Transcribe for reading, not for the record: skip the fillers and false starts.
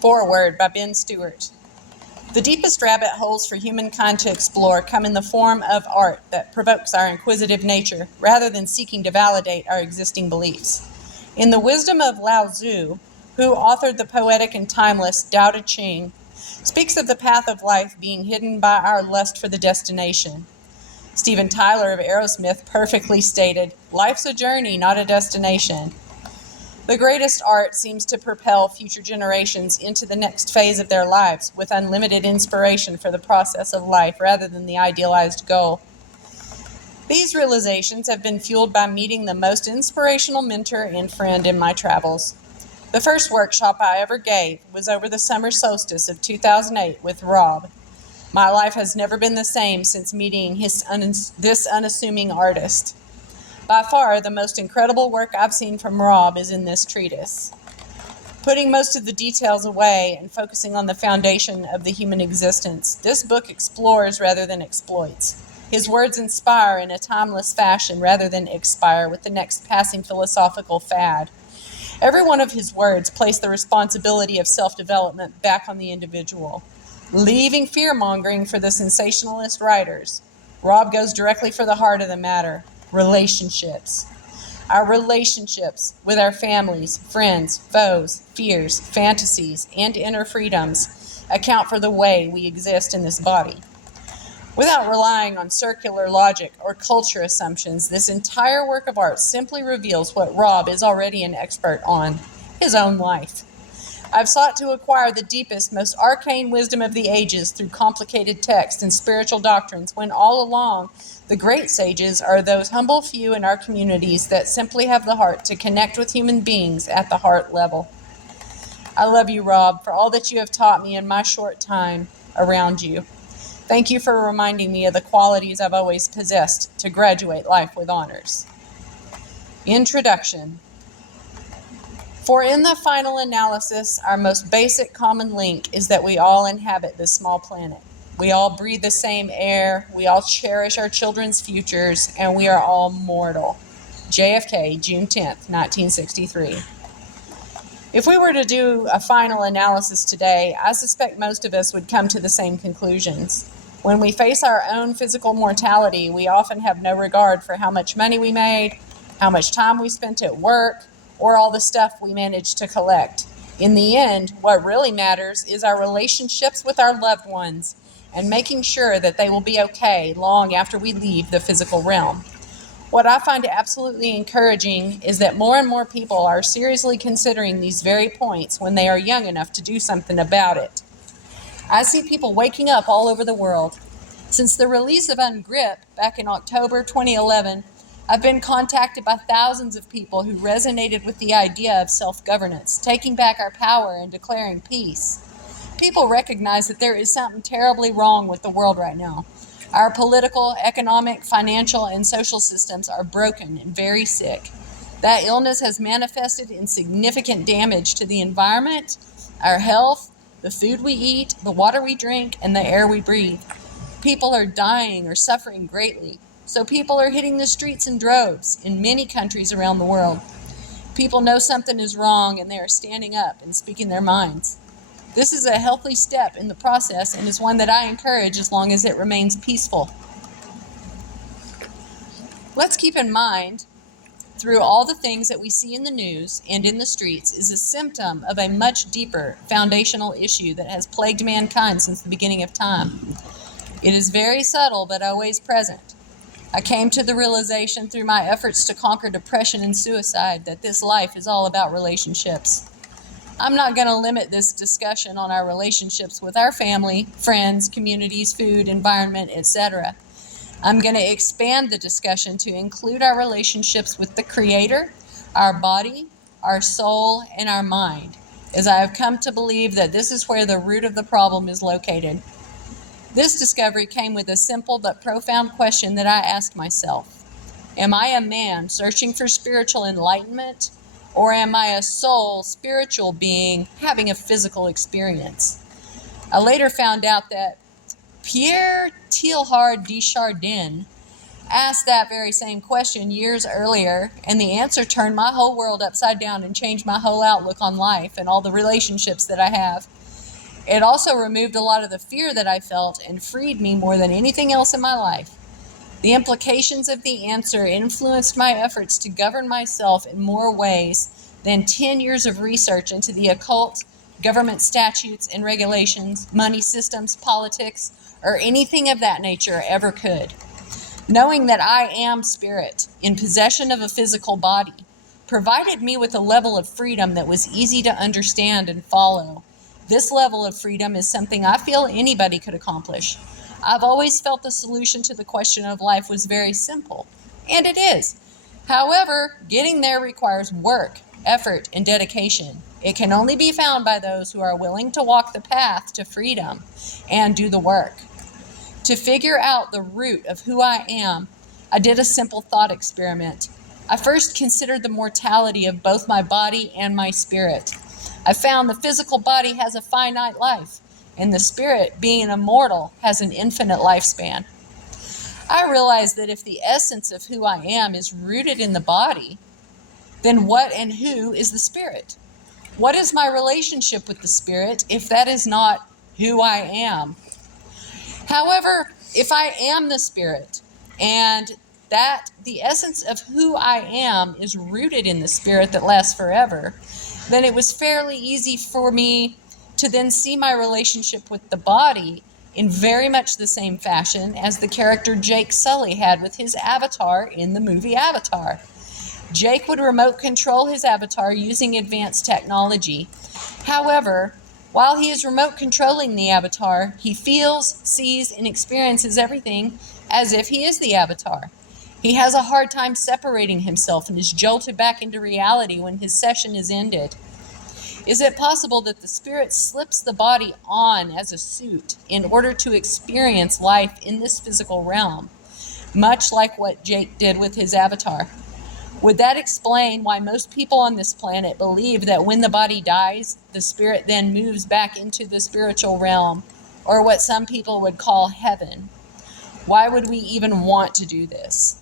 Foreword by Ben Stewart. The deepest rabbit holes for humankind to explore come in the form of art that provokes our inquisitive nature rather than seeking to validate our existing beliefs. In the wisdom of Lao Tzu, who authored the poetic and timeless Tao Te Ching, speaks of the path of life being hidden by our lust for the destination. Steven Tyler of Aerosmith perfectly stated, "Life's a journey, not a destination." The greatest art seems to propel future generations into the next phase of their lives with unlimited inspiration for the process of life rather than the idealized goal. These realizations have been fueled by meeting the most inspirational mentor and friend in my travels. The first workshop I ever gave was over the summer solstice of 2008 with Rob. My life has never been the same since meeting this unassuming artist. By far, the most incredible work I've seen from Rob is in this treatise. Putting most of the details away and focusing on the foundation of the human existence, this book explores rather than exploits. His words inspire in a timeless fashion rather than expire with the next passing philosophical fad. Every one of his words place the responsibility of self-development back on the individual. Leaving fear-mongering for the sensationalist writers, Rob goes directly for the heart of the matter. Relationships. Our relationships with our families, friends, foes, fears, fantasies, and inner freedoms account for the way we exist in this body. Without relying on circular logic or culture assumptions, this entire work of art simply reveals what Rob is already an expert on, his own life. I've sought to acquire the deepest, most arcane wisdom of the ages through complicated texts and spiritual doctrines, when all along the great sages are those humble few in our communities that simply have the heart to connect with human beings at the heart level. I love you, Rob, for all that you have taught me in my short time around you. Thank you for reminding me of the qualities I've always possessed to graduate life with honors. Introduction. For in the final analysis, our most basic common link is that we all inhabit this small planet. We all breathe the same air, we all cherish our children's futures, and we are all mortal. JFK, June 10th, 1963. If we were to do a final analysis today, I suspect most of us would come to the same conclusions. When we face our own physical mortality, we often have no regard for how much money we made, how much time we spent at work, or all the stuff we managed to collect. In the end, what really matters is our relationships with our loved ones and making sure that they will be okay long after we leave the physical realm. What I find absolutely encouraging is that more and more people are seriously considering these very points when they are young enough to do something about it. I see people waking up all over the world. Since the release of Ungrip back in October 2011, I've been contacted by thousands of people who resonated with the idea of self-governance, taking back our power and declaring peace. People recognize that there is something terribly wrong with the world right now. Our political, economic, financial, and social systems are broken and very sick. That illness has manifested in significant damage to the environment, our health, the food we eat, the water we drink, and the air we breathe. People are dying or suffering greatly, so people are hitting the streets in droves in many countries around the world. People know something is wrong and they are standing up and speaking their minds. This is a healthy step in the process and is one that I encourage as long as it remains peaceful. Let's keep in mind, through all the things that we see in the news and in the streets is a symptom of a much deeper foundational issue that has plagued mankind since the beginning of time. It is very subtle but always present. I came to the realization through my efforts to conquer depression and suicide that this life is all about relationships. I'm not going to limit this discussion on our relationships with our family, friends, communities, food, environment, etc. I'm going to expand the discussion to include our relationships with the Creator, our body, our soul, and our mind, as I have come to believe that this is where the root of the problem is located. This discovery came with a simple but profound question that I asked myself. Am I a man searching for spiritual enlightenment, or am I a soul, spiritual being having a physical experience? I later found out that Pierre Teilhard de Chardin, asked that very same question years earlier, and the answer turned my whole world upside down and changed my whole outlook on life and all the relationships that I have. It also removed a lot of the fear that I felt and freed me more than anything else in my life. The implications of the answer influenced my efforts to govern myself in more ways than 10 years of research into the occult, government statutes and regulations, money systems, politics, or anything of that nature ever could. Knowing that I am spirit in possession of a physical body provided me with a level of freedom that was easy to understand and follow. This level of freedom is something I feel anybody could accomplish. I've always felt the solution to the question of life was very simple, and it is. However, getting there requires work, effort, and dedication. It can only be found by those who are willing to walk the path to freedom and do the work. To figure out the root of who I am, I did a simple thought experiment. I first considered the mortality of both my body and my spirit. I found the physical body has a finite life, and the spirit, being immortal, has an infinite lifespan. I realized that if the essence of who I am is rooted in the body, then what and who is the spirit? What is my relationship with the spirit if that is not who I am? However, if I am the spirit and that the essence of who I am is rooted in the spirit that lasts forever, then it was fairly easy for me to then see my relationship with the body in very much the same fashion as the character Jake Sully had with his avatar in the movie Avatar. Jake would remote control his avatar using advanced technology. However, while he is remote controlling the avatar, he feels, sees, and experiences everything as if he is the avatar. He has a hard time separating himself and is jolted back into reality when his session is ended. Is it possible that the spirit slips the body on as a suit in order to experience life in this physical realm, much like what Jake did with his avatar? Would that explain why most people on this planet believe that when the body dies, the spirit then moves back into the spiritual realm, or what some people would call heaven? Why would we even want to do this?